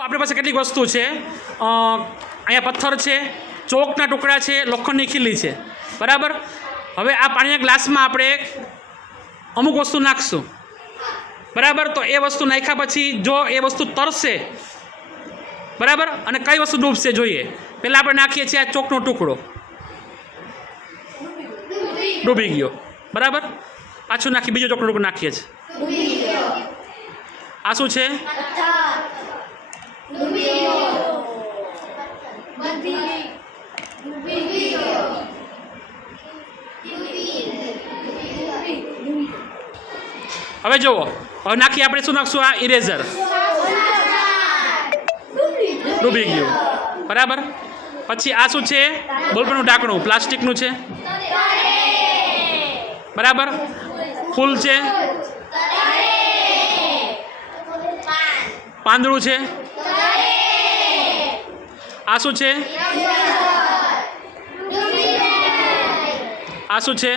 આપણી પાસે કેટલીક વસ્તુ છે? અહીંયા પથ્થર છે, ચોકના ટુકડા છે, લોખંડની ખીલી છે. બરાબર? હવે આ પાણીના ગ્લાસમાં આપણે અમુક વસ્તુ નાખશું. બરાબર? તો એ વસ્તુ નાખ્યા પછી જો એ વસ્તુ તરશે બરાબર? અને કઈ વસ્તુ ડૂબશે જોઈએ? પહેલાં આપણે નાખીએ છીએ આ ચોકનો ટુકડો. ડૂબી ગયો. બરાબર? પાછું નાખી, બીજો ચોકનો ટુકડો નાખીએ છીએ. આ શું છે? હવે જુઓ. હવે નાખી આપણે શું નાખશું? આ ઇરેઝર ડૂબી ગયું. બરાબર? પછી આ શું છે? બોલપેનનું ઢાંકણું. પ્લાસ્ટિકનું છે. બરાબર? ફૂલ છે. પાંદડું છે. આ શું છે? આ શું છે?